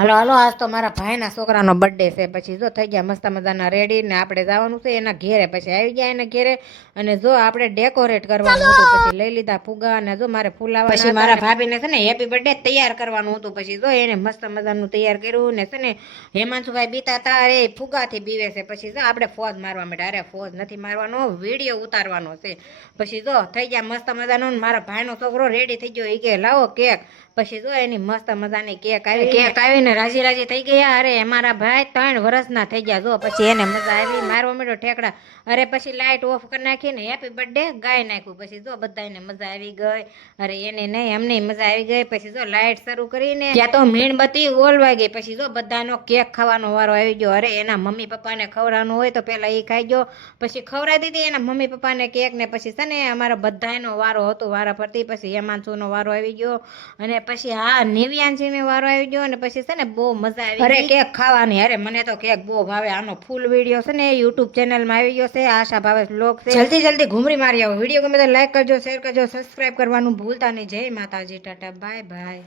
હાલો હાલો, આજ તો મારા ભાઈના છોકરાનો બર્થડે છે. પછી જો થઈ ગયા મસ્ત મજાના રેડી ને આપણે જવાનું છે એના ઘેરે. પછી આવી ગયા એના ઘેરે અને જો આપણે ડેકોરેટ કરવાનું હતું. પછી લઈ લીધા ફુગા અને જો મારે ફૂલાવા. પછી મારા ભાભીને છે ને હેપી બર્થડે તૈયાર કરવાનું હતું. પછી જો એને મસ્ત મજાનું તૈયાર કર્યું ને છે ને હેમાંશુભાઈ બીતા હતા અરે ફુગાથી બીવે છે. પછી જો આપણે ફોજ મારવા માંડ્યા. અરે ફોજ નથી મારવાનો, વિડીયો ઉતારવાનો છે. પછી જો થઈ ગયા મસ્ત મજાનું. મારા ભાઈનો છોકરો રેડી થઈ ગયો. એ કે લાવો કેક. પછી જો એની મસ્ત મજાની કેક આવીને રાજી રાજી થઈ ગયા. અરે અમારા ભાઈ 3 વર્ષના થઈ ગયા. જો પછી એને મજા આવી, મારવા માંડ્યો ઠેકડા. અરે પછી લાઇટ ઓફ કરી નાખીને હેપી બર્થડે ગાઈ નાખ્યું. પછી જો બધાને મજા આવી ગઈ. અરે એને નહીં અમને મજા આવી ગઈ. પછી જો લાઇટ શરૂ કરીને ત્યાં તો મીણબત્તી ઓલવાઈ ગઈ. પછી જો બધાનો કેક ખાવાનો વારો આવી ગયો. અરે એના મમ્મી પપ્પાને ખવડાવવાનું હોય તો પેલા એ ખાઈ ગયો. પછી ખવડાવી દીધી એના મમ્મી પપ્પાને કેક ને. પછી છે ને અમારા બધાનો વારો હતો વારા ફરતી. પછી હેમાંશુનો વારો આવી ગયો અને પછી હા નિવ્યાંશીનો વારો આવી ગયો. અને પછી છે ને બહુ મજા આવી. અરે કેક ખાવાની. અરે મને તો કેક બહુ ભાવે. આનો ફૂલ વિડીયો છે ને યુટ્યુબ ચેનલમાં આવી ગયો છે, આશા ભાવે વ્લોગ છે. જલ્દી જલ્દી ઘૂમરી મારી આવો. વિડીયો ગમે તો લાઈક કરજો, શેર કરજો, સબસ્ક્રાઇબ કરવાનું ભૂલતા નહીં. જય માતાજી, ટાટા, બાય બાય.